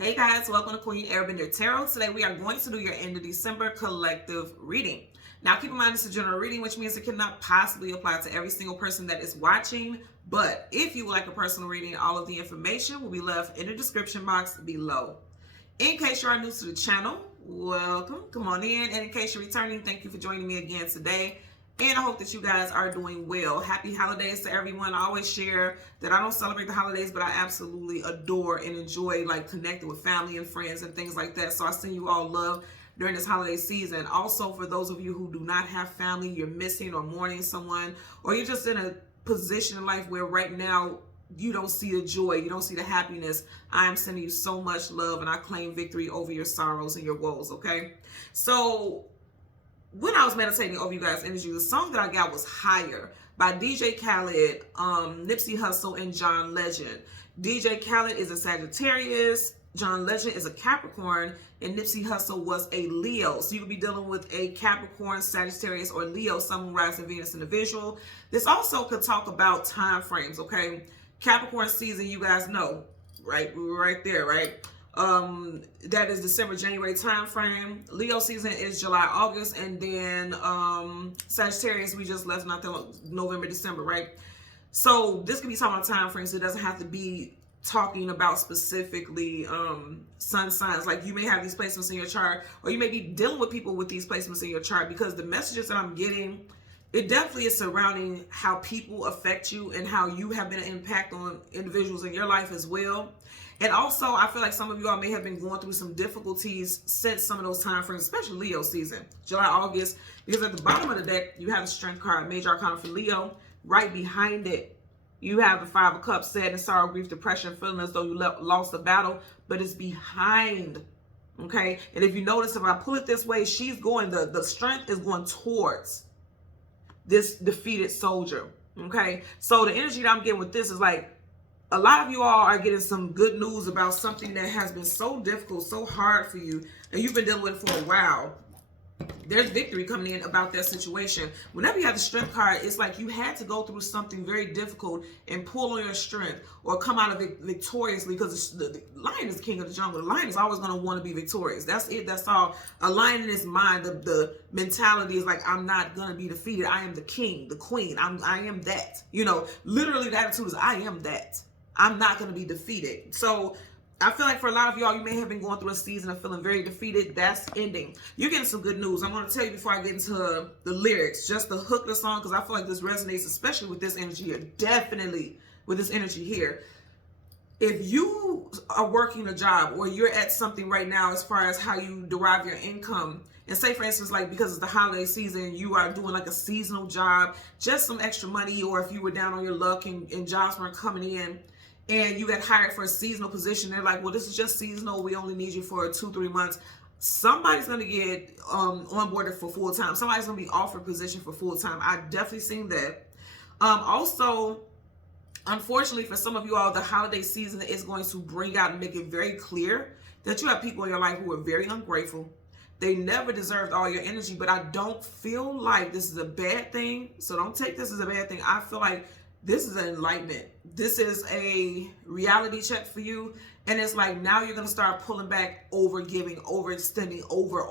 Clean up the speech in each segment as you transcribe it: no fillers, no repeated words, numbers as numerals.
Hey guys, welcome to Queen Airbender Tarot. Today we are going to do your end of December collective reading. Now keep in mind it's a general reading, which means it cannot possibly apply to every single person that is watching. But if you would like a personal reading, all of the information will be left in the description box below. In case you are new to the channel, welcome, come on in. And in case you're returning, thank you for joining me again today. And I hope that you guys are doing well. Happy holidays to everyone. I always share that I don't celebrate the holidays, but I absolutely adore and enjoy connecting with family and friends and things like that. So I send you all love during this holiday season. Also, for those of you who do not have family, you're missing or mourning someone, or you're just in a position in life where right now you don't see the joy, you don't see the happiness, I am sending you so much love and I claim victory over your sorrows and your woes, okay? So when I was meditating over you guys' energy, the song that I got was Higher by DJ Khaled, Nipsey Hussle, and John Legend. DJ Khaled is a Sagittarius, John Legend is a Capricorn, and Nipsey Hussle was a Leo. So you could be dealing with a Capricorn, Sagittarius, or Leo, Sun, Moon, Rising, Venus individual. This also could talk about time frames, okay? Capricorn season, you guys know, right there, right? That is December, January time frame. Leo season is July, August, and then Sagittarius, we just left not that long, November, December, right? So this could be talking about time frames. It doesn't have to be talking about specifically sun signs. Like you may have these placements in your chart, or you may be dealing with people with these placements in your chart, because the messages that I'm getting, it definitely is surrounding how people affect you and how you have been an impact on individuals in your life as well. And also, I feel like some of you all may have been going through some difficulties since some of those time frames, especially Leo season, July, August, because at the bottom of the deck, you have the Strength card, Major Arcana for Leo. Right behind it, you have the Five of Cups, sadness, sorrow, grief, depression, feeling as though you lost the battle, but it's behind, okay? And if you notice, if I pull it this way, she's going, the Strength is going towards this defeated soldier, okay? So the energy that I'm getting with this is like, a lot of you all are getting some good news about something that has been so difficult, so hard for you, and you've been dealing with it for a while. There's victory coming in about that situation. Whenever you have the Strength card, it's like you had to go through something very difficult and pull on your strength or come out of it victoriously, because the lion is king of the jungle. The lion is always going to want to be victorious. That's it. That's all. A lion in his mind, the mentality is like, I'm not going to be defeated. I am the king, the queen. I am that. You know, literally the attitude is, I am that. I'm not going to be defeated. So I feel like for a lot of y'all, you may have been going through a season of feeling very defeated. That's ending. You're getting some good news. I'm going to tell you before I get into the lyrics, just the hook of the song, because I feel like this resonates, especially with this energy here. Definitely with this energy here. If you are working a job or you're at something right now as far as how you derive your income, and say for instance, like because it's the holiday season, you are doing like a seasonal job, just some extra money, or if you were down on your luck and jobs weren't coming in, and you got hired for a seasonal position, they're like, well, this is just seasonal. We only need you for 2-3 months. Somebody's going to get onboarded for full time. Somebody's going to be offered position for full time. I definitely seen that. Also, unfortunately for some of you all, the holiday season is going to bring out and make it very clear that you have people in your life who are very ungrateful. They never deserved all your energy, but I don't feel like this is a bad thing. So don't take this as a bad thing. I feel like this is an enlightenment. This is a reality check for you. And it's like, now you're going to start pulling back, over giving, overextending, over.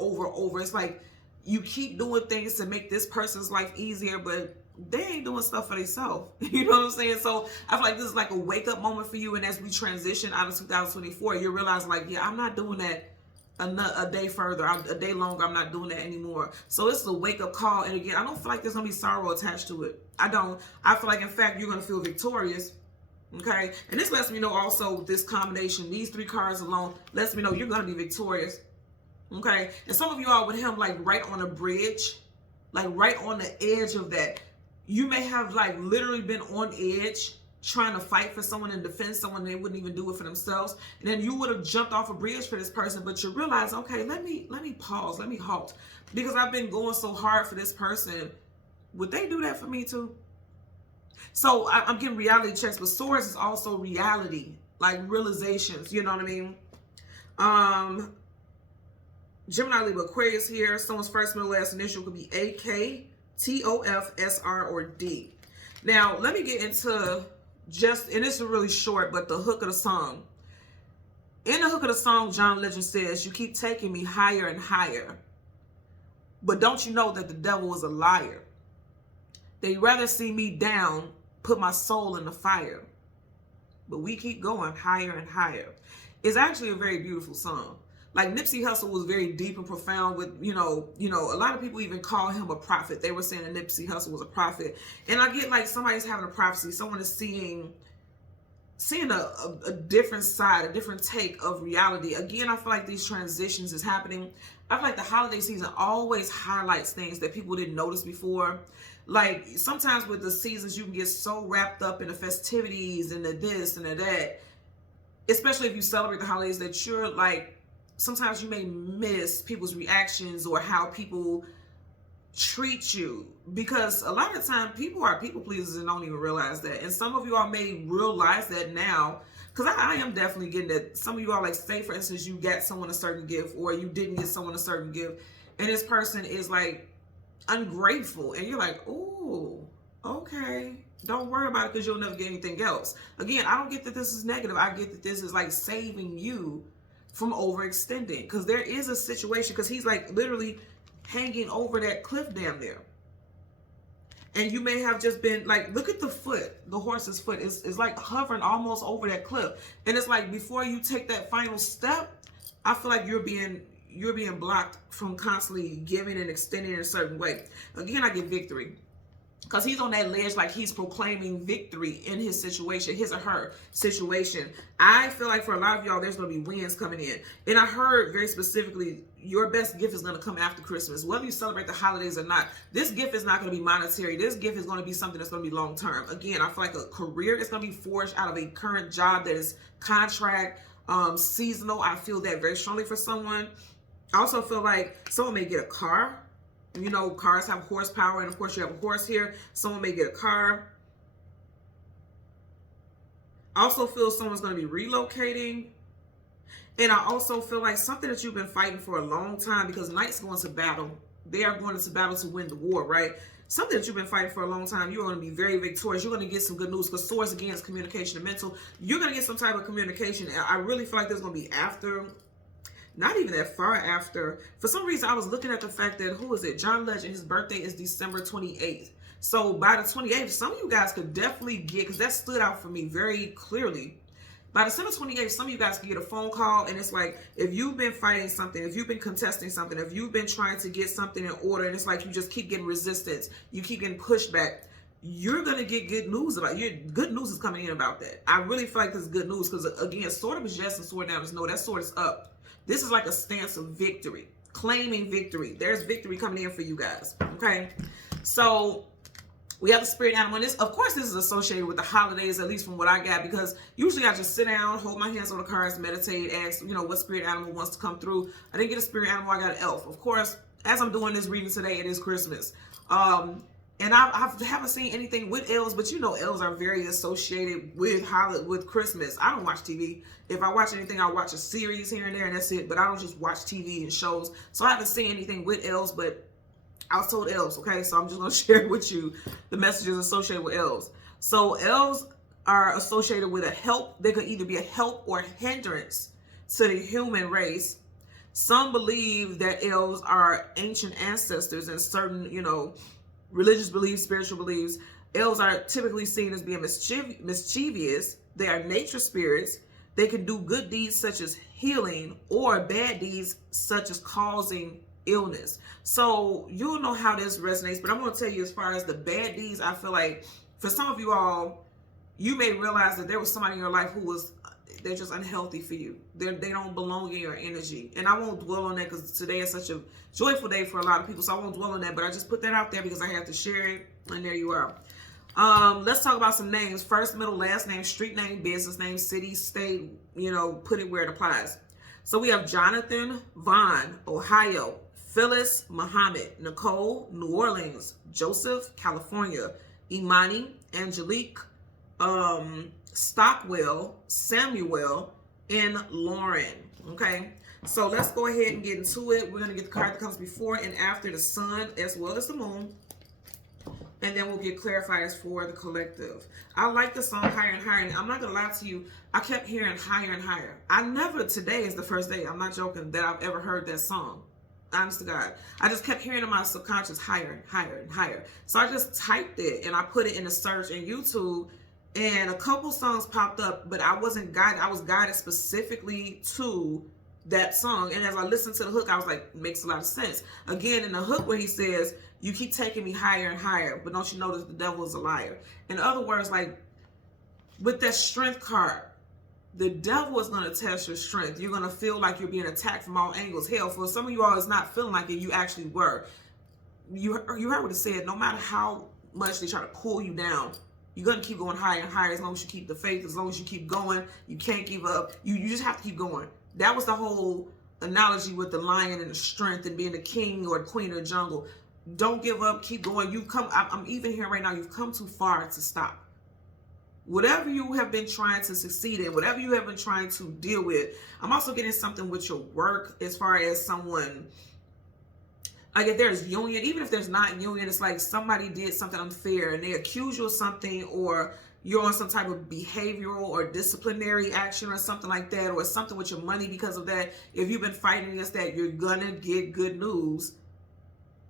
It's like you keep doing things to make this person's life easier, but they ain't doing stuff for themselves. You know what I'm saying? So I feel like this is like a wake up moment for you. And as we transition out of 2024, you're realizing like, yeah, I'm not doing that a day further, a day longer. I'm not doing that anymore. So this is a wake up call. And again, I don't feel like there's going to be sorrow attached to it. I don't. I feel like, in fact, you're going to feel victorious. Okay. And this lets me know also, this combination, these 3 cards alone, lets me know you're going to be victorious. Okay. And some of you all with him, like right on a bridge, like right on the edge of that. You may have like literally been on edge, trying to fight for someone and defend someone, they wouldn't even do it for themselves. And then you would have jumped off a bridge for this person, but you realize, okay, let me pause, let me halt, because I've been going so hard for this person. Would they do that for me too? So I'm getting reality checks, but swords is also reality, like realizations, you know what I mean? Gemini, Libra, Aquarius here. Someone's first, middle, last initial could be AK, TOF, SR, or D. Now, let me get into just, and this is really short, but the hook of the song. In the hook of the song, John Legend says, "You keep taking me higher and higher. But don't you know that the devil is a liar? They'd rather see me down, put my soul in the fire. But we keep going higher and higher." It's actually a very beautiful song. Like Nipsey Hussle was very deep and profound with, a lot of people even call him a prophet. They were saying that Nipsey Hussle was a prophet. And I get like somebody's having a prophecy. Someone is seeing a different side, a different take of reality. Again, I feel like these transitions is happening. I feel like the holiday season always highlights things that people didn't notice before. Like sometimes with the seasons, you can get so wrapped up in the festivities and the this and the that, especially if you celebrate the holidays, that you're like, sometimes you may miss people's reactions or how people treat you, because a lot of time people are people pleasers and don't even realize that. And some of you all may realize that now, because I am definitely getting that. Some of you all, like, say for instance, you got someone a certain gift or you didn't get someone a certain gift, and this person is like ungrateful, and you're like, oh, okay, don't worry about it because you'll never get anything else. Again, I don't get that this is negative. I get that this is like saving you from overextending, because there is a situation, because he's like literally hanging over that cliff down there, and you may have just been like, look at the foot, the horse's foot is like hovering almost over that cliff, and it's like before you take that final step, I feel like you're being blocked from constantly giving and extending in a certain way. Again, I get victory, because he's on that ledge, like he's proclaiming victory in his situation, his or her situation. I feel like for a lot of y'all, there's going to be wins coming in. And I heard very specifically, your best gift is going to come after Christmas. Whether you celebrate the holidays or not, this gift is not going to be monetary. This gift is going to be something that's going to be long term. Again, I feel like a career is going to be forged out of a current job that is contract, seasonal. I feel that very strongly for someone. I also feel like someone may get a car. You know, cars have horsepower, and of course you have a horse here. Someone may get a car. I also feel someone's going to be relocating. And I also feel like something that you've been fighting for a long time, because Knight's going to battle. They are going into battle to win the war, right? Something that you've been fighting for a long time, you're going to be very victorious. You're going to get some good news, because swords, again, is communication and mental. You're going to get some type of communication. I really feel like there's going to be after, not even that far after. For some reason, I was looking at the fact that, who is it? John Legend, his birthday is December 28th. So by the 28th, some of you guys could definitely get, because that stood out for me very clearly. By December 28th, some of you guys can get a phone call, and it's like, if you've been fighting something, if you've been contesting something, if you've been trying to get something in order, and it's like you just keep getting resistance, you keep getting pushback, you're going to get good news about it. Good news is coming in about that. I really feel like this is good news, because again, sword up is yes and sword down is no. That sword is up. This is like a stance of victory, claiming victory. There's victory coming in for you guys, okay? So we have the spirit animal. And this, of course, this is associated with the holidays, at least from what I got, because usually I just sit down, hold my hands on the cards, meditate, ask, what spirit animal wants to come through. I didn't get a spirit animal, I got an elf. Of course, as I'm doing this reading today, it is Christmas. And I haven't seen anything with elves, but elves are very associated with Christmas. I don't watch TV. If I watch anything, I'll watch a series here and there, and that's it. But I don't just watch TV and shows. So I haven't seen anything with elves, but I was told elves, okay? So I'm just going to share with you the messages associated with elves. So elves are associated with a help. They could either be a help or hindrance to the human race. Some believe that elves are ancient ancestors in certain, religious beliefs, spiritual beliefs. Elves are typically seen as being mischievous. They are nature spirits. They can do good deeds such as healing, or bad deeds such as causing illness. So you'll know how this resonates, but I'm going to tell you, as far as the bad deeds, I feel like for some of you all, you may realize that there was somebody in your life who was, they're just unhealthy for you. They don't belong in your energy. And I won't dwell on that, because today is such a joyful day for a lot of people, so I won't dwell on that, but I just put that out there because I have to share it, and there you are. Let's talk about some names. First, middle, last name, street name, business name, city, state, put it where it applies. So we have Jonathan, Vaughn, Ohio, Phyllis, Muhammad, Nicole, New Orleans, Joseph, California, Imani, Angelique, Stockwell, Samuel, and Lauren. Okay, so let's go ahead and get into it. We're going to get the card that comes before and after the sun, as well as the moon. And then we'll get clarifiers for the collective. I like the song Higher and Higher. And I'm not going to lie to you. I kept hearing Higher and Higher. Today is the first day, I'm not joking, that I've ever heard that song. Honest to God. I just kept hearing in my subconscious higher and higher and higher. So I just typed it and I put it in a search in YouTube. And a couple songs popped up, but I wasn't guided. I was guided specifically to that song. And as I listened to the hook, I was like, makes a lot of sense. Again, in the hook where he says, you keep taking me higher and higher, but don't you notice the devil is a liar? In other words, like with that strength card, the devil is going to test your strength. You're going to feel like you're being attacked from all angles. Hell, for some of you all, it's not feeling like it. You actually were. You heard what it said. No matter how much they try to pull you down, you're going to keep going higher and higher as long as you keep the faith, as long as you keep going. You can't give up. You just have to keep going. That was the whole analogy with the lion and the strength and being the king or the queen of the jungle. Don't give up. Keep going. I'm even here right now. You've come too far to stop. Whatever you have been trying to succeed in, whatever you have been trying to deal with. I'm also getting something with your work as far as someone, like if there's union, even if there's not union, it's like somebody did something unfair and they accuse you of something, or you're on some type of behavioral or disciplinary action or something like that, or something with your money because of that. If you've been fighting against that, you're gonna get good news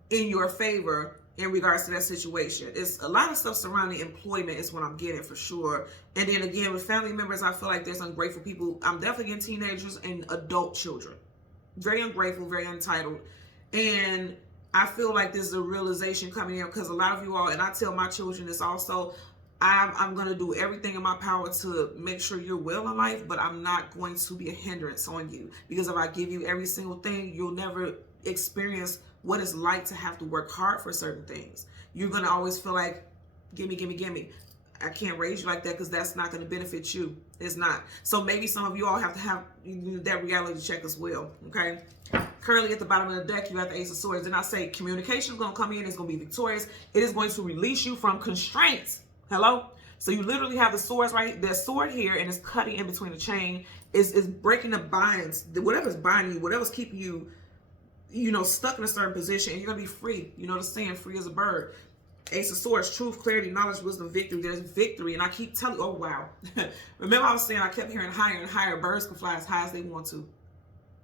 in your favor in regards to that situation. It's a lot of stuff surrounding employment is what I'm getting for sure. And then again, with family members, I feel like there's ungrateful people. I'm definitely getting teenagers and adult children. Very ungrateful, very entitled. And I feel like there's a realization coming in because a lot of you all, and I tell my children this also, I'm going to do everything in my power to make sure you're well in life, but I'm not going to be a hindrance on you. Because if I give you every single thing, you'll never experience what it's like to have to work hard for certain things. You're going to always feel like, gimme, gimme, gimme. I can't raise you like that because that's not going to benefit you. It's not. So maybe some of you all have to have that reality check as well. Okay. Currently at the bottom of the deck, you have the Ace of Swords. And I say communication is going to come in. It's going to be victorious. It is going to release you from constraints. Hello? So you literally have the swords right, the sword here, and it's cutting in between the chain. Is breaking the binds. Whatever's binding you, whatever's keeping you, stuck in a certain position, and you're going to be free. You know the saying, free as a bird. Ace of Swords, truth, clarity, knowledge, wisdom, victory. There's victory. And I keep telling you, oh, wow. Remember I was saying I kept hearing higher and higher. Birds can fly as high as they want to.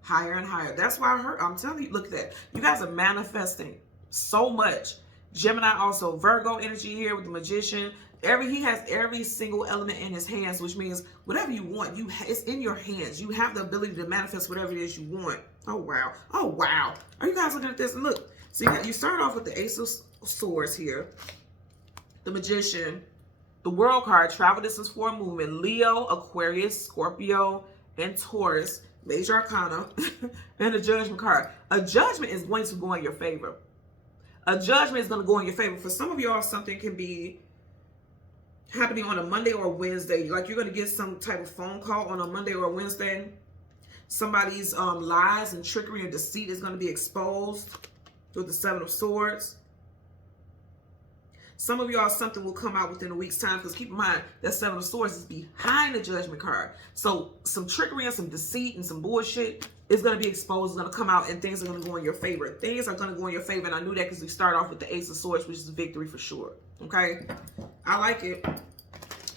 Higher and higher. That's why I'm telling you, look at that. You guys are manifesting so much. Gemini also, Virgo energy here with the Magician. He has every single element in his hands, which means whatever you want, it's in your hands. You have the ability to manifest whatever it is you want. Oh, wow. Oh, wow. Are you guys looking at this? And look, so you start off with the Ace of Swords here, the Magician, the World card, travel distance for a movement, Leo, Aquarius, Scorpio, and Taurus, Major Arcana, and the Judgment card. A judgment is going to go in your favor. A judgment is going to go in your favor. For some of y'all, something can be happening on a Monday or a Wednesday. Like you're going to get some type of phone call on a Monday or a Wednesday. Somebody's lies and trickery and deceit is going to be exposed with the Seven of Swords. Some of y'all, something will come out within a week's time, because keep in mind that Seven of Swords is behind the Judgment card. So some trickery and some deceit and some bullshit is going to be exposed, is going to come out, and things are going to go in your favor. Things are going to go in your favor, and I knew that because we start off with the Ace of Swords, which is victory for sure. Okay? I like it.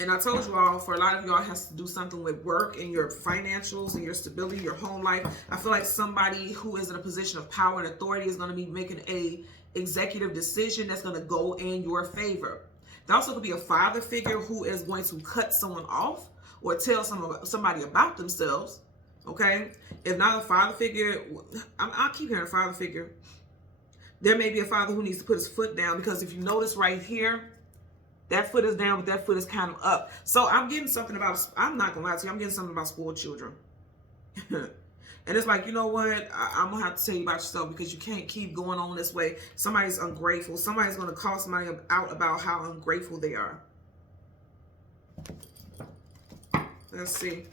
And I told you all, for a lot of y'all, has to do something with work and your financials and your stability, your home life. I feel like somebody who is in a position of power and authority is going to be making a executive decision that's going to go in your favor. There also could be a father figure who is going to cut someone off or tell somebody about themselves. Okay? If not a father figure, I'll keep hearing father figure. There may be a father who needs to put his foot down, because if you notice right here, that foot is down, but that foot is kind of up. So I'm getting something about, I'm not going to lie to you, I'm getting something about spoiled children. And it's like, you know what? I'm going to have to tell you about yourself, because you can't keep going on this way. Somebody's ungrateful. Somebody's going to call somebody out about how ungrateful they are. Let's see.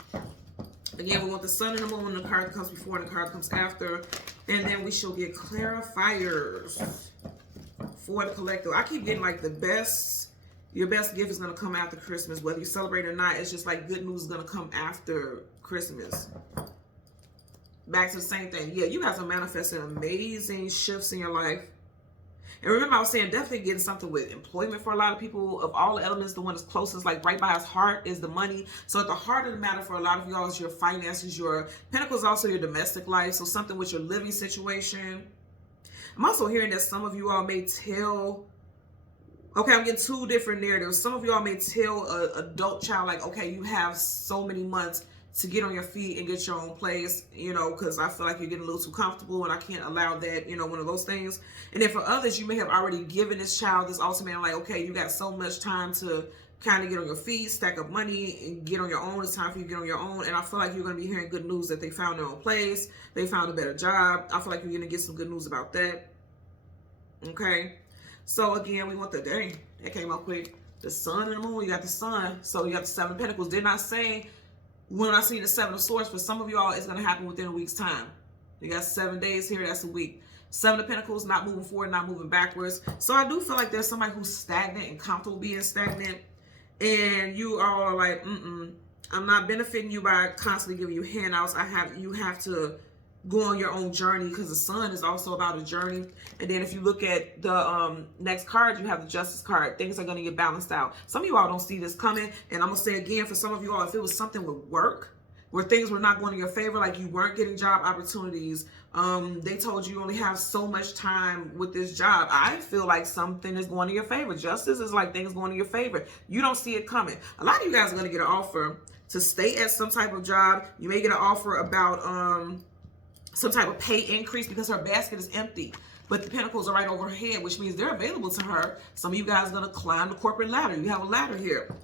Again, we want the sun and the moon, the card that comes before and the card that comes after. And then we shall get clarifiers for the collective. I keep getting like your best gift is going to come after Christmas. Whether you celebrate or not, it's just like good news is going to come after Christmas. Back to the same thing. Yeah, you guys are manifesting amazing shifts in your life. And remember, I was saying definitely getting something with employment for a lot of people. Of all the elements, the one that's closest, like right by his heart, is the money. So at the heart of the matter for a lot of y'all is your finances. Your Pentacles also your domestic life. So something with your living situation. I'm also hearing that some of you all may tell, okay, I'm getting two different narratives. Some of y'all may tell an adult child, like, okay, you have so many months to get on your feet and get your own place, you know, because I feel like you're getting a little too comfortable and I can't allow that, you know, one of those things. And then for others, you may have already given this child this ultimatum, like, okay, you got so much time to kind of get on your feet, stack up money, and get on your own. It's time for you to get on your own. And I feel like you're going to be hearing good news that they found their own place. They found a better job. I feel like you're going to get some good news about that. Okay. So again, we want the, dang, that came up quick. The sun and the moon, you got the sun. So you got the Seven of Pentacles. Did not say, when I see the Seven of Swords, for some of y'all, it's going to happen within a week's time. You got 7 days here. That's a week. Seven of Pentacles, not moving forward, not moving backwards. So I do feel like there's somebody who's stagnant and comfortable being stagnant. And you all are like, I'm not benefiting you by constantly giving you handouts. You have to go on your own journey, because the sun is also about a journey. And then if you look at the next card, you have the Justice card. Things are going to get balanced out. Some of you all don't see this coming. And I'm going to say again, for some of you all, if it was something with work, where things were not going in your favor, like you weren't getting job opportunities, they told you only have so much time with this job, I feel like something is going in your favor. Justice is like things going in your favor. You don't see it coming. A lot of you guys are going to get an offer to stay at some type of job. You may get an offer about some type of pay increase, because her basket is empty, but the pentacles are right over her head, which means they're available to her. Some of you guys are going to climb the corporate ladder. You have a ladder here.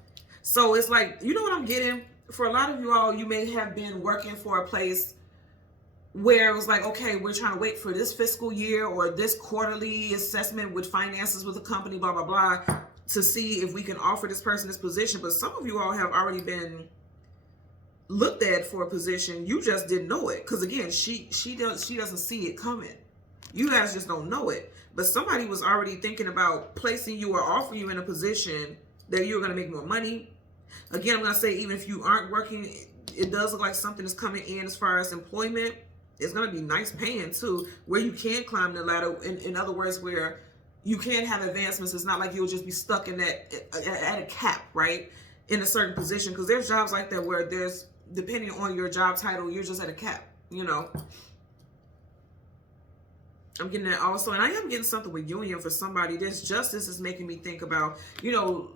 So it's like, you know what I'm getting? For a lot of you all, you may have been working for a place where it was like, okay, we're trying to wait for this fiscal year or this quarterly assessment with finances with the company, blah, blah, blah, to see if we can offer this person this position. But some of you all have already been looked at for a position. You just didn't know it, because again, she doesn't see it coming. You guys just don't know it. But somebody was already thinking about placing you or offering you in a position that you're going to make more money. Again, I'm going to say, even if you aren't working, it does look like something is coming in as far as employment. It's going to be nice paying too, where you can climb the ladder. In other words, where you can have advancements. It's not like you'll just be stuck in that at a cap, right? In a certain position, because there's jobs like that where there's, depending on your job title, you're just at a cap, you know. I'm getting that also. And I am getting something with union for somebody. This justice is making me think about, you know,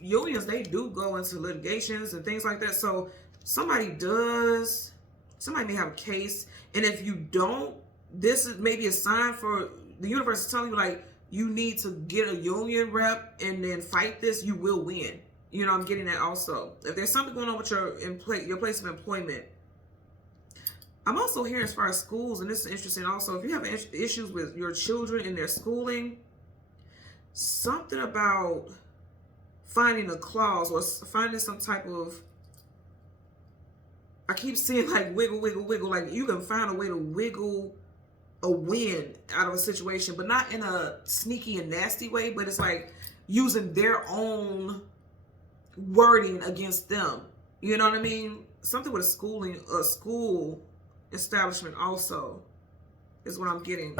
unions, they do go into litigations and things like that. So somebody may have a case. And if you don't, this is maybe a sign for the universe is telling you, like, you need to get a union rep and then fight this, you will win. You know, I'm getting that also. If there's something going on with your place of employment. I'm also hearing as far as schools, and this is interesting also, if you have issues with your children in their schooling, something about finding a clause or finding some type of, I keep seeing like wiggle, wiggle, wiggle, like you can find a way to wiggle a win out of a situation, but not in a sneaky and nasty way, but it's like using their own wording against them. You know what I mean? Something with a school establishment also is what I'm getting.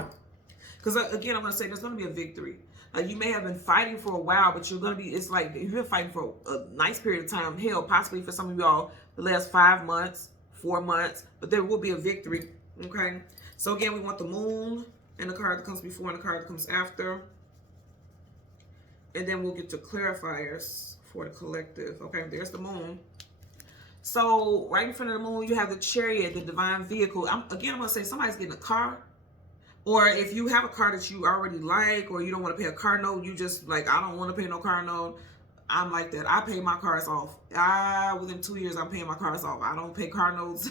Because again, I'm going to say there's going to be a victory. You may have been fighting for a while, but you're going to be, it's like you've been fighting for a nice period of time. Hell, possibly for some of y'all, the last 5 months, 4 months, but there will be a victory. Okay. So again, we want the moon and the card that comes before and the card that comes after. And then we'll get to clarifiers for the collective. Okay, there's the moon. So right in front of the moon, you have the Chariot, the divine vehicle. I'm going to say somebody's getting a car. Or if you have a car that you already like, or you don't want to pay a car note, you just like, I don't want to pay no car note. I'm like that. I pay my cars off. Within 2 years, I'm paying my cars off. I don't pay car notes.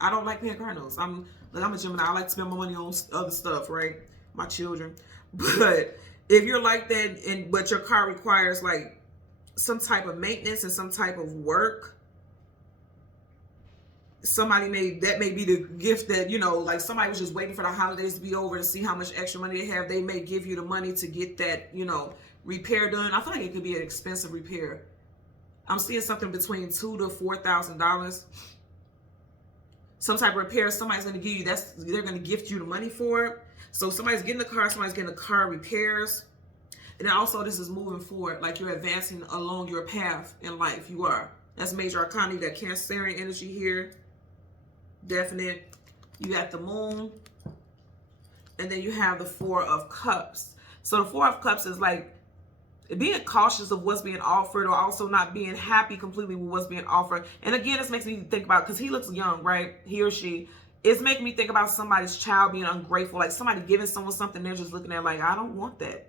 I don't like paying car notes. I'm a Gemini. I like to spend my money on other stuff, right? My children. But if you're like that, but your car requires like some type of maintenance and some type of work, that may be the gift that, you know, like somebody was just waiting for the holidays to be over to see how much extra money they have. They may give you the money to get that, you know, repair done. I feel like it could be an expensive repair. I'm seeing something between $2,000 to $4,000. some type of repair. Somebody's going to give you, they're going to gift you the money for it. So somebody's getting a car, somebody's getting a car repairs. And then also this is moving forward, like you're advancing along your path in life. You are. That's major arcana. You got Cancerian energy here. Definite. You got the moon. And then you have the Four of Cups. So the Four of Cups is like being cautious of what's being offered, or also not being happy completely with what's being offered. And again, this makes me think about, because he looks young, right? He or she. It's making me think about somebody's child being ungrateful. Like somebody giving someone something, they're just looking at like, I don't want that.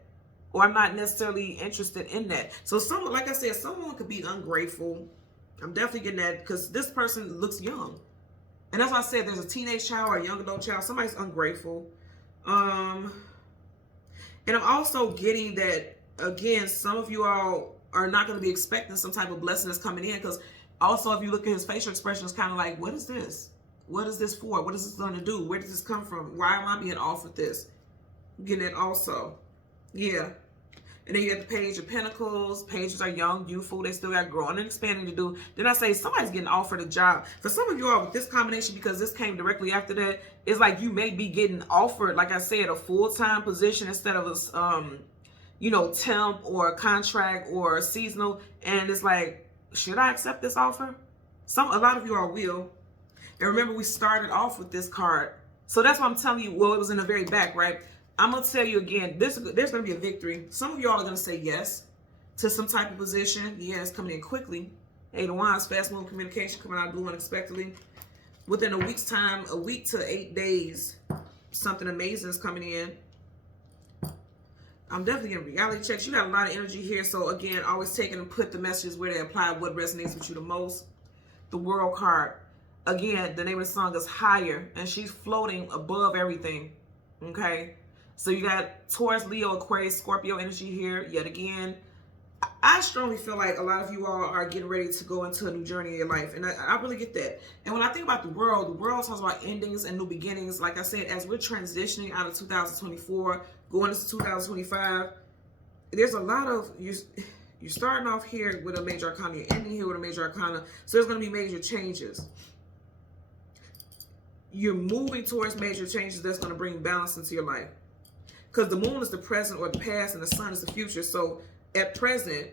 Or I'm not necessarily interested in that. So someone, like I said, someone could be ungrateful. I'm definitely getting that because this person looks young. And that's why I said there's a teenage child or a young adult child. Somebody's ungrateful. And I'm also getting that, again, some of you all are not going to be expecting some type of blessing that's coming in, because also if you look at his facial expression, it's kind of like, what is this? What is this for? What is this going to do? Where does this come from? Why am I being offered this? I'm getting it also. Yeah. And then you get the Page of Pentacles. Pages are young, youthful. They still got growing and expanding to do. Then I say somebody's getting offered a job. For some of you all with this combination, because this came directly after that, it's like you may be getting offered, like I said, a full-time position instead of a, you know, temp or a contract or a seasonal. And it's like, should I accept this offer? A lot of you all will. And remember, we started off with this card. So that's why I'm telling you, well, it was in the very back, right? I'm going to tell you again, there's going to be a victory. Some of y'all are going to say yes to some type of position. Yes, coming in quickly. Eight of Wands, fast moving communication coming out blue unexpectedly. Within a week's time, a week to 8 days, something amazing is coming in. I'm definitely getting reality checks. You got a lot of energy here. So again, always take and put the messages where they apply, what resonates with you the most. The World card. Again, the name of the song is Higher, and she's floating above everything. Okay? So you got Taurus, Leo, Aquarius, Scorpio energy here. Yet again, I strongly feel like a lot of you all are getting ready to go into a new journey in your life. And I really get that. And when I think about the world talks about endings and new beginnings. Like I said, as we're transitioning out of 2024, going into 2025, there's a lot of, you're starting off here with a major arcana, you're ending here with a major arcana. So there's going to be major changes. You're moving towards major changes that's going to bring balance into your life. Because the moon is the present or the past, and the sun is the future. So at present,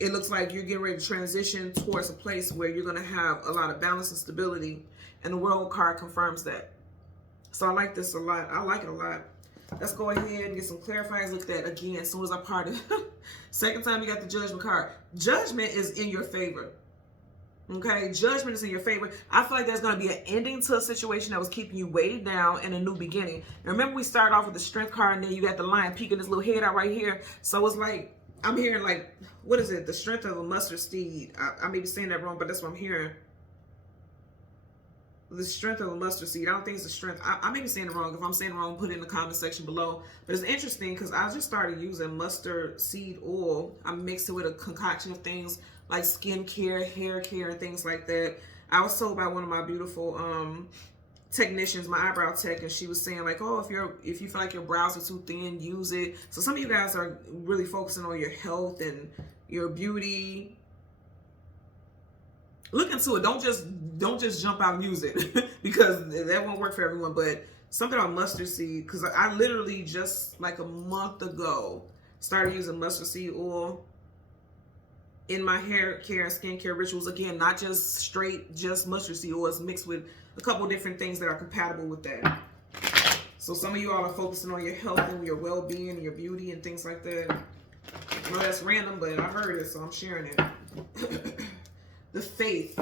it looks like you're getting ready to transition towards a place where you're going to have a lot of balance and stability. And the World card confirms that. So I like this a lot. I like it a lot. Let's go ahead and get some clarifiers looked at again as soon as I part it. Second time you got the Judgment card. Judgment is in your favor. Okay, judgment is in your favor. I feel like there's going to be an ending to a situation that was keeping you weighted down and a new beginning. And remember, we started off with the Strength card, and then you got the lion peeking his little head out right here. So it's like, I'm hearing like, what is it? The strength of a mustard seed. I may be saying that wrong, but that's what I'm hearing. The strength of a mustard seed. I don't think it's the strength. I may be saying it wrong. If I'm saying it wrong, put it in the comment section below. But it's interesting because I just started using mustard seed oil. I mixed it with a concoction of things like skincare, hair care, and things like that. I was told by one of my beautiful technicians, my eyebrow tech, and she was saying like, oh, if you feel like your brows are too thin, use it. So some of you guys are really focusing on your health and your beauty. Look into it. Don't just jump out and use it because that won't work for everyone. But something about mustard seed, because I literally just like a month ago started using mustard seed oil in my hair care and skincare rituals. Again, not just straight, just mustard seed oil. It's mixed with a couple different things that are compatible with that. So some of you all are focusing on your health and your well-being and your beauty and things like that. I know that's random, but I heard it, so I'm sharing it. The faith.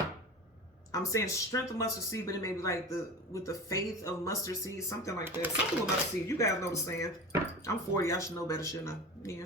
I'm saying strength of mustard seed, but it may be like with the faith of mustard seed, something like that. Something with mustard seed. You guys know what I'm saying. I'm 40. I should know better, shouldn't I? Yeah.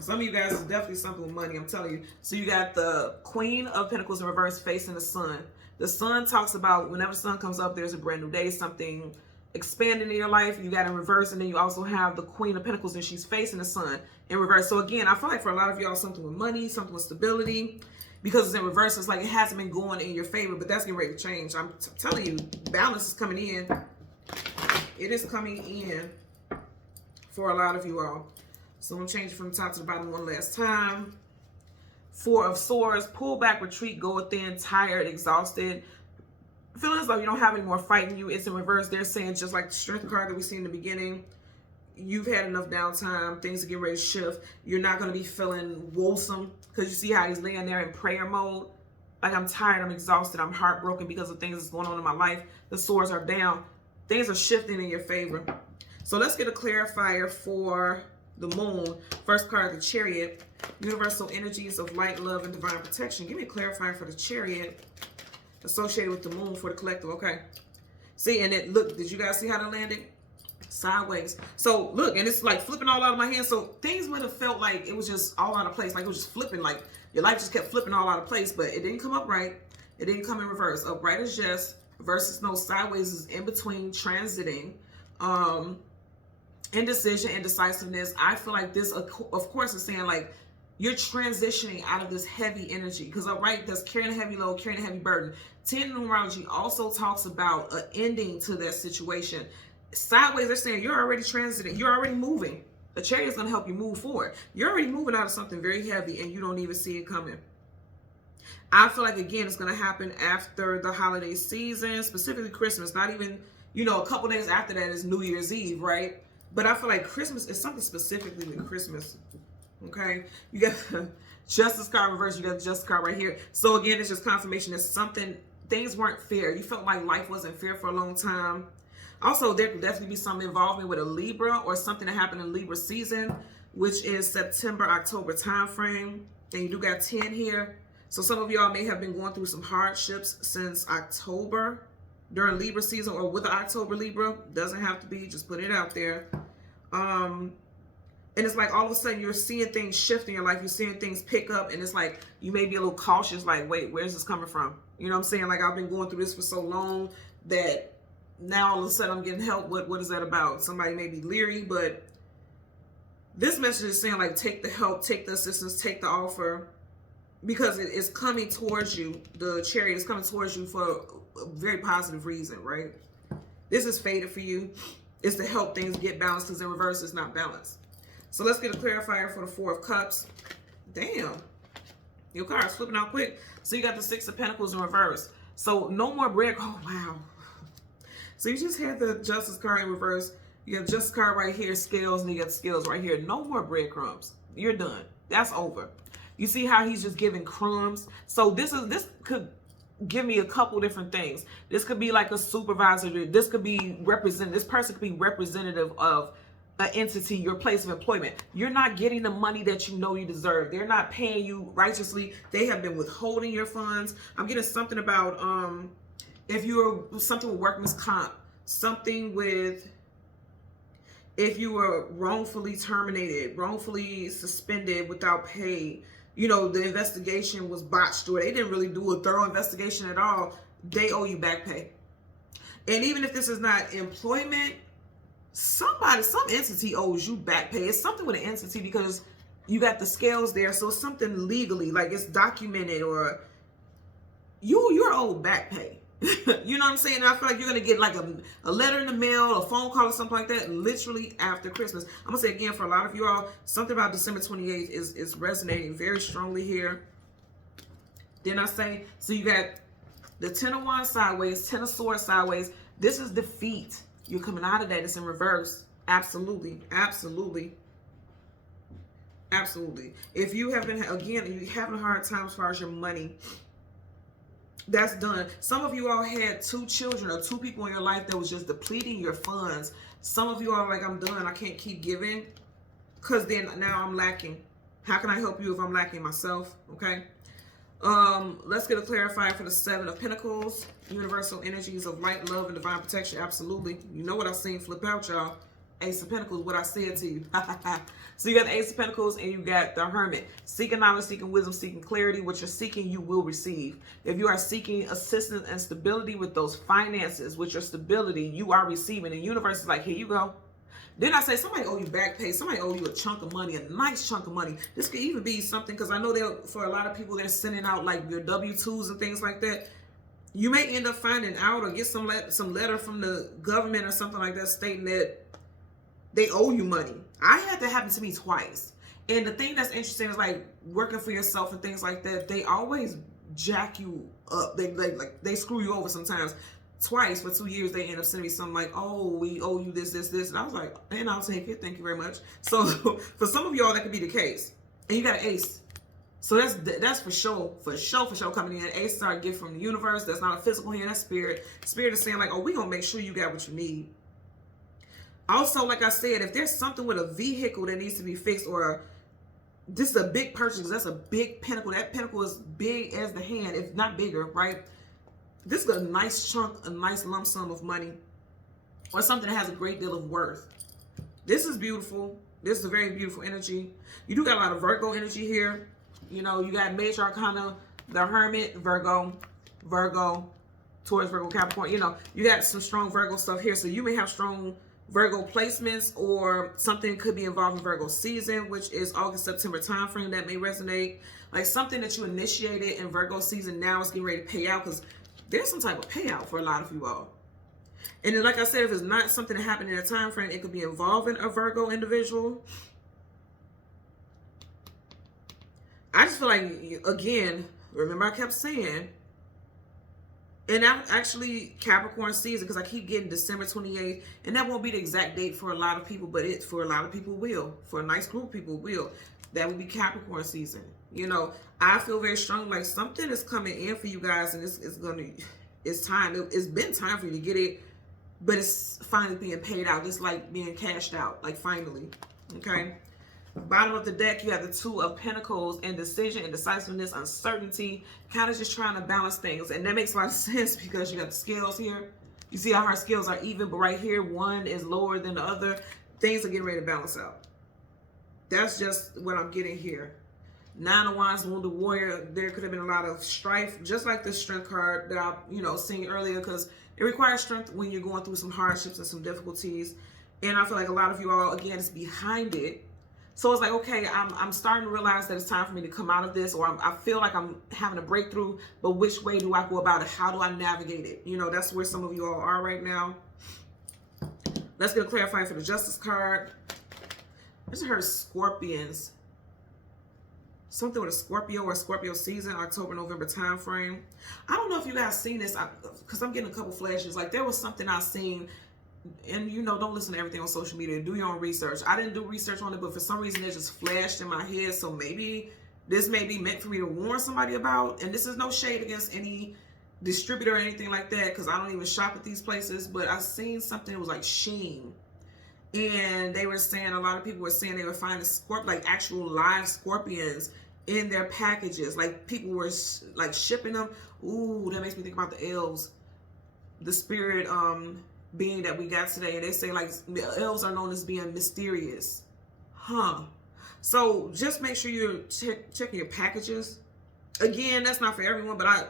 Some of you guys is definitely something with money, I'm telling you. So you got the Queen of Pentacles in reverse facing the sun. The sun talks about whenever the sun comes up, there's a brand new day, something expanding in your life. You got in reverse, and then you also have the Queen of Pentacles, and she's facing the sun in reverse. So again, I feel like for a lot of y'all, something with money, something with stability. Because it's in reverse, it's like it hasn't been going in your favor, but that's getting ready to change. I'm telling you, balance is coming in. It is coming in for a lot of you all. So I'm changing from the top to the bottom one last time. Four of Swords, pull back, retreat, go within, tired, exhausted, feeling as though you don't have any more fight in you. It's in reverse. They're saying, just like the Strength card that we see in the beginning, you've had enough downtime. Things are getting ready to shift. You're not going to be feeling woeful, because you see how he's laying there in prayer mode. Like, I'm tired, I'm exhausted, I'm heartbroken because of things that's going on in my life. The swords are down. Things are shifting in your favor. So let's get a clarifier for the moon. First card, the Chariot. Universal energies of light, love, and divine protection. Give me a clarifier for the Chariot associated with the moon for the collective. Okay. See, and it, look, did you guys see how that landed? Sideways. So look, and it's like flipping all out of my hand. So things would have felt like it was just all out of place. Like it was just flipping, like your life just kept flipping all out of place, but it didn't come upright. It didn't come in reverse. Upright is yes, versus no. Sideways is in between, transiting. Indecision, indecisiveness. I feel like this, of course, is saying like you're transitioning out of this heavy energy, because upright, that's carrying a heavy load, carrying a heavy burden. 10 numerology also talks about an ending to that situation. Sideways, they're saying you're already transiting, you're already moving. The Chariot is going to help you move forward. You're already moving out of something very heavy and you don't even see it coming. I feel like, again, it's going to happen after the holiday season, specifically Christmas. Not even, you know, a couple days after that is New Year's Eve, right? But I feel like Christmas is something specifically with Christmas. Okay? You got the Justice card reverse. You got the Justice card right here. So again, it's just confirmation that something, things weren't fair. You felt like life wasn't fair for a long time. Also, there could definitely be some involvement with a Libra or something that happened in Libra season, which is September, October time frame. And you do got 10 here. So some of y'all may have been going through some hardships since October during Libra season, or with the October Libra. Doesn't have to be, just put it out there. And it's like all of a sudden you're seeing things shift in your life. You're seeing things pick up, and it's like you may be a little cautious, like, wait, where's this coming from? You know what I'm saying? Like, I've been going through this for so long that now all of a sudden I'm getting help. What is that about? Somebody may be leery, but this message is saying, like, take the help, take the assistance, take the offer, because it is coming towards you. The Chariot is coming towards you for a very positive reason, right? This is fated for you. It's to help things get balanced, because in reverse it's not balanced. So let's get a clarifier for the Four of Cups. Damn. Your card's flipping out quick. So you got the Six of Pentacles in reverse. So no more bread. Oh, wow. So you just had the Justice card in reverse. You got the Justice card right here, scales, and you got the scales right here. No more breadcrumbs. You're done. That's over. You see how he's just giving crumbs? So this could give me a couple different things. This could be like a supervisor. This could be this person could be representative of an entity, your place of employment. You're not getting the money that you know you deserve. They're not paying you righteously. They have been withholding your funds. I'm getting something about if you were something with workman's comp, something with if you were wrongfully terminated, wrongfully suspended without pay, you know, the investigation was botched, or they didn't really do a thorough investigation at all, they owe you back pay. And even if this is not employment, some entity owes you back pay. It's something with an entity, because you got the scales there, so it's something legally, like it's documented, or you're owed back pay. You know what I'm saying? And I feel like you're going to get like a letter in the mail, a phone call or something like that, literally after Christmas. I'm going to say again, for a lot of you all, something about December 28th is resonating very strongly here. Then I say, so you got the Ten of Wands sideways, Ten of Swords sideways. This is defeat. You're coming out of that. It's in reverse. Absolutely. Absolutely. Absolutely. If you have been, again, you're having a hard time as far as your money, that's done. Some of you all had 2 children or 2 people in your life that was just depleting your funds. Some of you are like, I'm done. I can't keep giving, because then now I'm lacking. How can I help you if I'm lacking myself? Okay. Let's get a clarifier for the Seven of Pentacles. Universal energies of light, love, and divine protection. Absolutely. You know what I've seen flip out, y'all. Ace of Pentacles, what I said to you. So you got the Ace of Pentacles and you got the Hermit. Seeking knowledge, seeking wisdom, seeking clarity. What you're seeking, you will receive. If you are seeking assistance and stability with those finances, with your stability, you are receiving. The universe is like, here you go. Then I say, somebody owe you back pay. Somebody owe you a chunk of money, a nice chunk of money. This could even be something, because I know for a lot of people, they're sending out like your W-2s and things like that. You may end up finding out or get some letter from the government or something like that stating that they owe you money. I had that happen to me twice. And the thing that's interesting is like working for yourself and things like that. They always jack you up. They screw you over sometimes. Twice for 2 years, they end up sending me something like, "Oh, we owe you this, this, this," and I was like, "And I'll take it. Thank you very much." So for some of y'all, that could be the case. And you got an ace. So that's for sure coming in. Aces are a gift from the universe. That's not a physical hand. That's spirit. Spirit is saying like, "Oh, we gonna make sure you got what you need." Also, like I said, if there's something with a vehicle that needs to be fixed, or this is a big purchase, that's a big pinnacle. That pinnacle is big as the hand, if not bigger, right? This is a nice chunk, a nice lump sum of money, or something that has a great deal of worth. This is beautiful. This is a very beautiful energy. You do got a lot of Virgo energy here. You know, you got Major Arcana, the Hermit, Virgo, Taurus, Virgo, Capricorn. You know, you got some strong Virgo stuff here. So you may have strong Virgo placements, or something could be involved in Virgo season, which is August, September time frame. That may resonate. Like something that you initiated in Virgo season now is getting ready to pay out, because there's some type of payout for a lot of you all. And then, like I said, if it's not something that happened in a time frame, it could be involving a Virgo individual. I just feel like, again, remember I kept saying, and actually Capricorn season, because I keep getting December 28th, and that won't be the exact date for a lot of people, but it for a lot of people will. For a nice group of people will. That will be Capricorn season. You know, I feel very strong like something is coming in for you guys, and it's time. It's been time for you to get it, but it's finally being paid out. It's like being cashed out, like finally. Okay. Bottom of the deck, you have the Two of Pentacles, indecision, indecisiveness, uncertainty, kind of just trying to balance things. And that makes a lot of sense because you got the scales here. You see how our scales are even, but right here, one is lower than the other. Things are getting ready to balance out. That's just what I'm getting here. Nine of Wands, Wounded Warrior. There could have been a lot of strife, just like this Strength card that I, seen earlier, because it requires strength when you're going through some hardships and some difficulties. And I feel like a lot of you all, again, is behind it. So it's like, okay, I'm starting to realize that it's time for me to come out of this, or I feel like I'm having a breakthrough, but which way do I go about it? How do I navigate it? You know, that's where some of you all are right now. Let's get a clarifying for the Justice card. I just heard Scorpions. Something with a Scorpio or Scorpio season, October, November time frame. I don't know if you guys seen this, because I'm getting a couple flashes. Like there was something I seen, and don't listen to everything on social media. Do your own research. I didn't do research on it, but for some reason it just flashed in my head. So maybe this may be meant for me to warn somebody about. And this is no shade against any distributor or anything like that, because I don't even shop at these places. But I seen something, it was like Shein. And they were saying, a lot of people were saying they were finding like actual live scorpions in their packages. Like people were like shipping them. Ooh, that makes me think about the elves. The spirit being that we got today. And they say like the elves are known as being mysterious. So just make sure you're checking your packages. Again, that's not for everyone, but I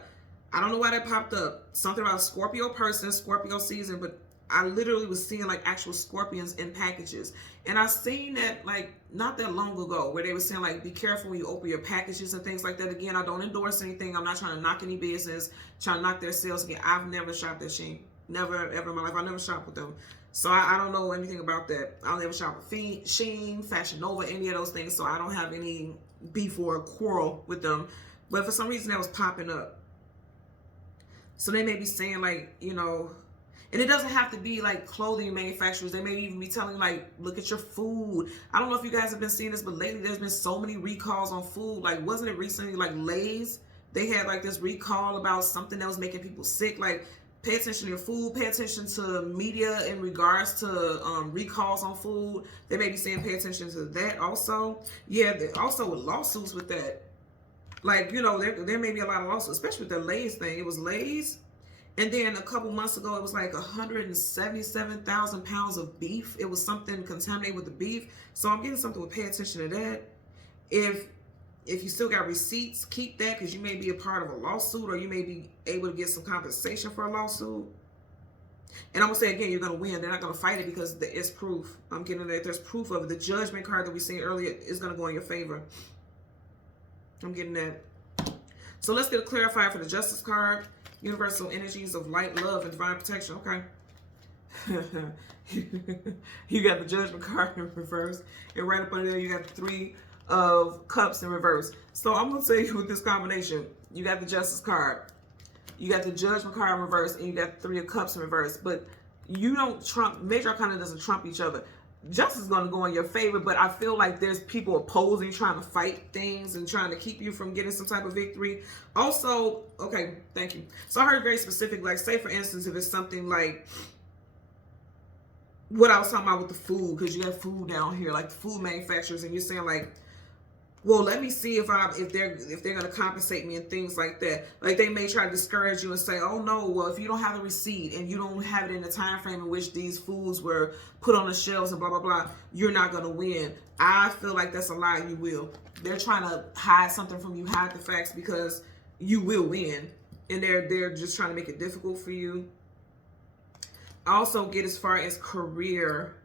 don't know why that popped up. Something about a Scorpio person, Scorpio season, but I literally was seeing like actual scorpions in packages. And I seen that like not that long ago, where they were saying like, be careful when you open your packages and things like that. Again, I don't endorse anything. I'm not trying to knock any business, trying to knock their sales again. I've never shopped at Shein. Never, ever in my life. I never shopped with them. So I don't know anything about that. I'll never shop with Shein, Fashion Nova, any of those things. So I don't have any beef or quarrel with them. But for some reason that was popping up. So they may be saying like, and it doesn't have to be like clothing manufacturers. They may even be telling like, look at your food. I don't know if you guys have been seeing this, but lately there's been so many recalls on food. Like, wasn't it recently like Lay's? They had like this recall about something that was making people sick. Like, pay attention to your food. Pay attention to media in regards to recalls on food. They may be saying pay attention to that also. Yeah, also with lawsuits with that. Like, there may be a lot of lawsuits, especially with the Lay's thing. It was Lay's. And then a couple months ago, it was like 177,000 pounds of beef. It was something contaminated with the beef. So I'm getting something with pay attention to that. If you still got receipts, keep that, because you may be a part of a lawsuit, or you may be able to get some compensation for a lawsuit. And I'm going to say again, you're going to win. They're not going to fight it because there is proof. I'm getting that there's proof of it. The Judgment card that we seen earlier is going to go in your favor. I'm getting that. So let's get a clarifier for the Justice card. Universal energies of light, love, and divine protection. Okay. You got the Judgment card in reverse. And right up under there, you got the Three of Cups in reverse. So I'm going to tell you with this combination, you got the Justice card, you got the Judgment card in reverse, and you got the Three of Cups in reverse. But you don't trump, Major Arcana doesn't trump each other. Justice is going to go in your favor, but I feel like there's people opposing, trying to fight things and trying to keep you from getting some type of victory. Also, okay, thank you. So I heard very specific, like say for instance, if it's something like what I was talking about with the food, because you got food down here, like the food manufacturers, and you're saying like, well, let me see if they're gonna compensate me and things like that. Like they may try to discourage you and say, oh no, well if you don't have the receipt and you don't have it in the time frame in which these foods were put on the shelves and blah blah blah, you're not gonna win. I feel like that's a lie. You will. They're trying to hide something from you, hide the facts, because you will win, and they're just trying to make it difficult for you. I also get as far as career.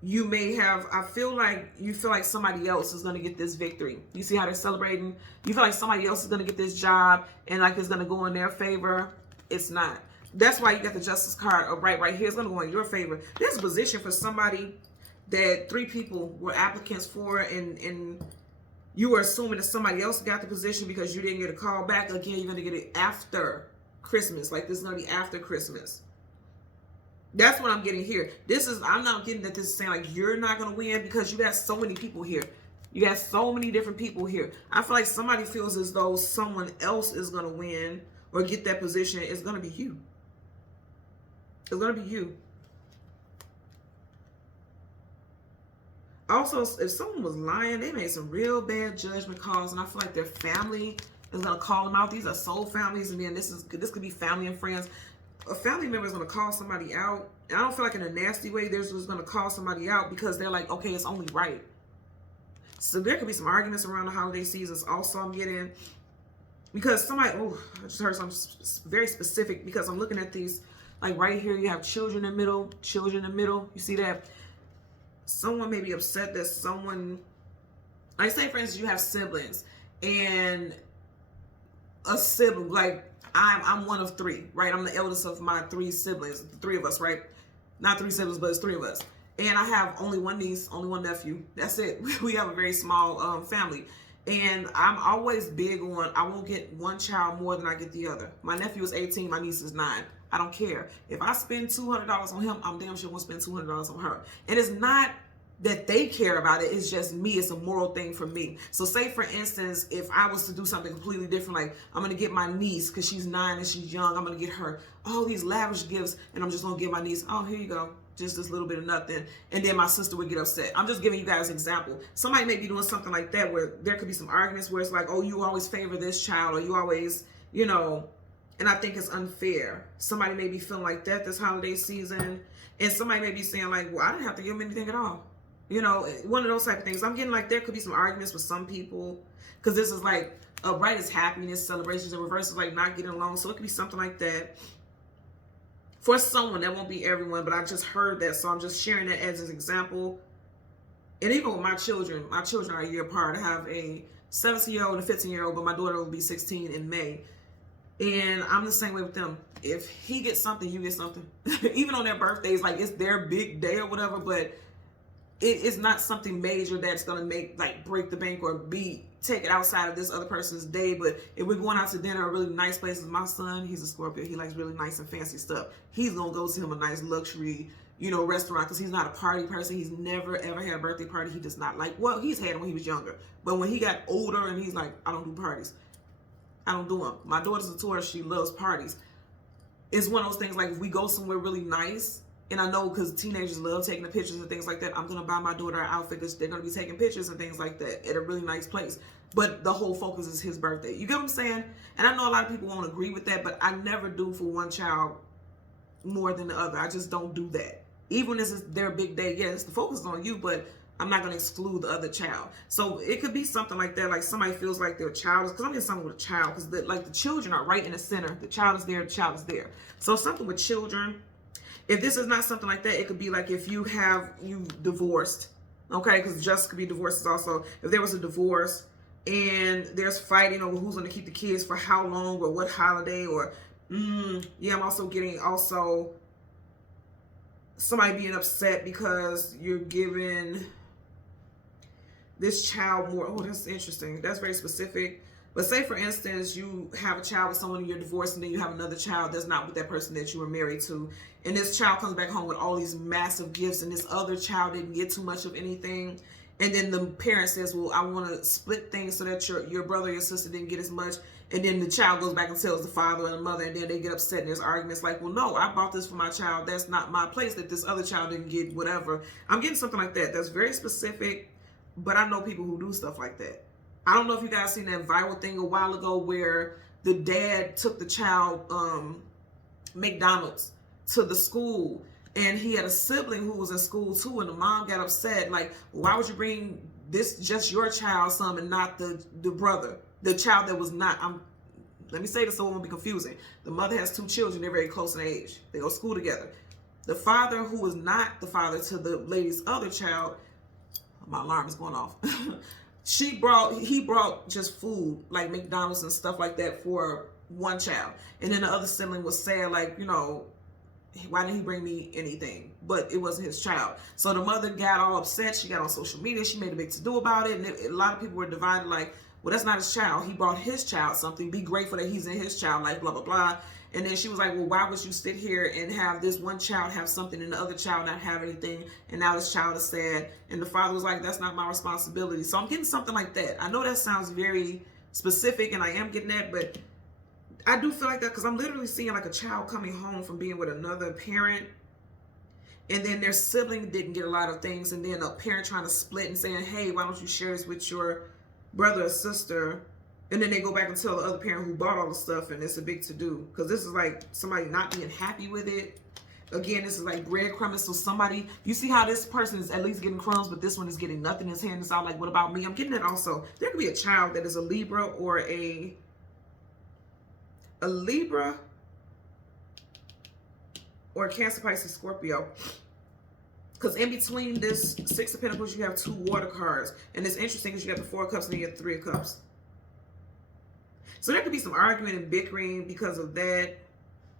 You may have, I feel like you feel like somebody else is going to get this victory. You see how they're celebrating? You feel like somebody else is going to get this job and like it's going to go in their favor. It's not. That's why you got the Justice card right here. It's going to go in your favor. There's a position for somebody that 3 people were applicants for, and you were assuming that somebody else got the position because you didn't get a call back. Again, you're going to get it after Christmas. Like this is going to be after Christmas. That's what I'm getting here. I'm not getting that this is saying like you're not going to win, because you got so many people here. You got so many different people here. I feel like somebody feels as though someone else is going to win or get that position. It's going to be you. It's going to be you. Also, if someone was lying, they made some real bad judgment calls, and I feel like their family is going to call them out. These are soul families, and then this could be family and friends. A family member is going to call somebody out, and I don't feel like in a nasty way they're just going to call somebody out because they're like, okay, it's only right. So there could be some arguments around the holiday seasons also I'm getting, because somebody, I just heard something very specific, because I'm looking at these, like right here you have children in the middle, you see that? Someone may be upset that someone, like say for instance you have siblings, and a sibling, like I'm one of 3, right? I'm the eldest of my 3 siblings, the 3 of us, right? Not 3 siblings, but it's 3 of us. And I have only one niece, only one nephew. That's it. We have a very small family. And I'm always big on, I won't get one child more than I get the other. My nephew is 18, my niece is 9. I don't care. If I spend $200 on him, I'm damn sure going to spend $200 on her. And it's not that they care about it, it's just me. It's a moral thing for me. So say for instance, if I was to do something completely different, like I'm gonna get my niece, because she's 9 and she's young, I'm gonna get her all these lavish gifts, and I'm just gonna give my niece, oh here you go, just this little bit of nothing, and then my sister would get upset. I'm just giving you guys an example. Somebody may be doing something like that where there could be some arguments where it's like, oh, you always favor this child, or you always, you know, and I think it's unfair. Somebody may be feeling like that this holiday season, and somebody may be saying like, well, I didn't have to give them anything at all. You know, one of those type of things. I'm getting like there could be some arguments with some people, because this is like right is happiness, celebrations, and reverse is like not getting along. So it could be something like that for someone. That won't be everyone, but I just heard that, so I'm just sharing that as an example. And even with my children are a year apart. I have a 17-year-old and a 15-year-old, but my daughter will be 16 in May. And I'm the same way with them. If he gets something, you get something. Even on their birthdays, like it's their big day or whatever, but it is not something major that's going to make, like, break the bank or be taken outside of this other person's day. But if we're going out to dinner or really nice places, my son, he's a Scorpio, he likes really nice and fancy stuff. He's going to go to him a nice luxury, you know, restaurant, because he's not a party person. He's never, ever had a birthday party. He does not like, well, he's had it when he was younger. But when he got older and he's like, I don't do parties. I don't do them. My daughter's a tourist. She loves parties. It's one of those things, like, if we go somewhere really nice, and I know because teenagers love taking the pictures and things like that, I'm going to buy my daughter an outfit because they're going to be taking pictures and things like that at a really nice place. But the whole focus is his birthday. You get what I'm saying? And I know a lot of people won't agree with that, but I never do for one child more than the other. I just don't do that. Even when this is their big day, yes, the focus is on you, but I'm not going to exclude the other child. So it could be something like that, like somebody feels like their child is, because I'm getting something with a child, because like the children are right in the center. The child is there, the child is there. So something with children. If this is not something like that, it could be like if you divorced, okay? Because just could be divorces also. If there was a divorce and there's fighting over who's going to keep the kids for how long or what holiday, or yeah, I'm also getting somebody being upset because you're giving this child more. Oh, that's interesting. That's very specific. But say, for instance, you have a child with someone, you're divorced, and then you have another child that's not with that person that you were married to. And this child comes back home with all these massive gifts, and this other child didn't get too much of anything. And then the parent says, well, I want to split things so that your brother or your sister didn't get as much. And then the child goes back and tells the father and the mother, and then they get upset and there's arguments like, well, no, I bought this for my child. That's not my place, that this other child didn't get whatever. I'm getting something like that. That's very specific, but I know people who do stuff like that. I don't know if you guys seen that viral thing a while ago where the dad took the child McDonald's to the school, and he had a sibling who was in school too, and the mom got upset, like, why would you bring this, just your child, son, and not the brother, the child that was not, let me say this so it won't be confusing. The mother has 2 children, they're very close in age, they go to school together. The father, who was not the father to the lady's other child, my alarm is going off. He brought just food, like McDonald's and stuff like that, for one child. And then the other sibling was sad, like, you know, why didn't he bring me anything? But it wasn't his child. So the mother got all upset. She got on social media. She made a big to-do about it. And a lot of people were divided, like, well, that's not his child. He brought his child something. Be grateful that he's in his child life, blah, blah, blah. And then she was like, well, why would you sit here and have this one child have something and the other child not have anything? And now this child is sad. And the father was like, that's not my responsibility. So I'm getting something like that. I know that sounds very specific, and I am getting that, but I do feel like that because I'm literally seeing like a child coming home from being with another parent, and then their sibling didn't get a lot of things, and then a parent trying to split and saying, hey, why don't you share this with your brother or sister? And then they go back and tell the other parent who bought all the stuff, and it's a big to-do. Because this is like somebody not being happy with it. Again, this is like breadcrumbs. So somebody, you see how this person is at least getting crumbs, but this one is getting nothing in his hand. It's all like, what about me? I'm getting that also. There could be a child that is a Libra or a Libra or a Cancer, Pisces, Scorpio. Because in between this 6 of Pentacles, you have 2 water cards. And it's interesting because you have the 4 of Cups and then you have 3 of Cups. So there could be some argument and bickering because of that.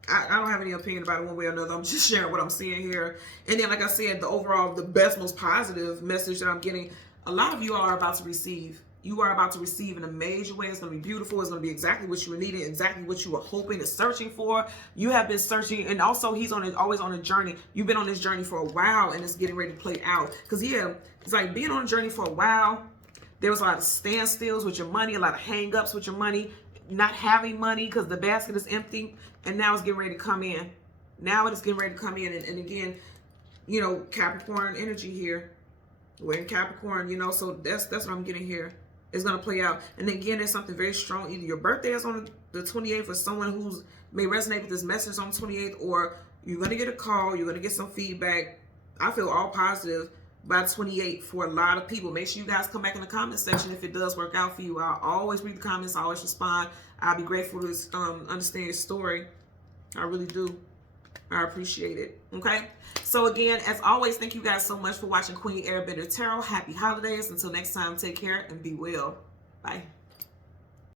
I don't have any opinion about it one way or another. I'm just sharing what I'm seeing here. And then, like I said, the best, most positive message that I'm getting, a lot of you are about to receive. You are about to receive in a major way. It's going to be beautiful. It's going to be exactly what you were needing, exactly what you were hoping and searching for. You have been searching, and also he's always on a journey. You've been on this journey for a while, and it's getting ready to play out. Because, yeah, it's like being on a journey for a while. There was a lot of standstills with your money, a lot of hang-ups with your money, not having money because the basket is empty, and now it's getting ready to come in. Now it is getting ready to come in, and again, you know, Capricorn energy here. We're in Capricorn, you know, so that's what I'm getting here. It's going to play out. And again, there's something very strong. Either your birthday is on the 28th, for someone who's may resonate with this message on the 28th, or you're going to get a call, you're going to get some feedback. I feel all positive by 28 for a lot of people. Make sure you guys come back in the comment section if it does work out for you. I'll always read the comments. I always respond. I'll be grateful to understand your story. I really do. I appreciate it. Okay. So again, as always, thank you guys so much for watching Queen Airbender Tarot. Happy holidays. Until next time, take care and be well. Bye.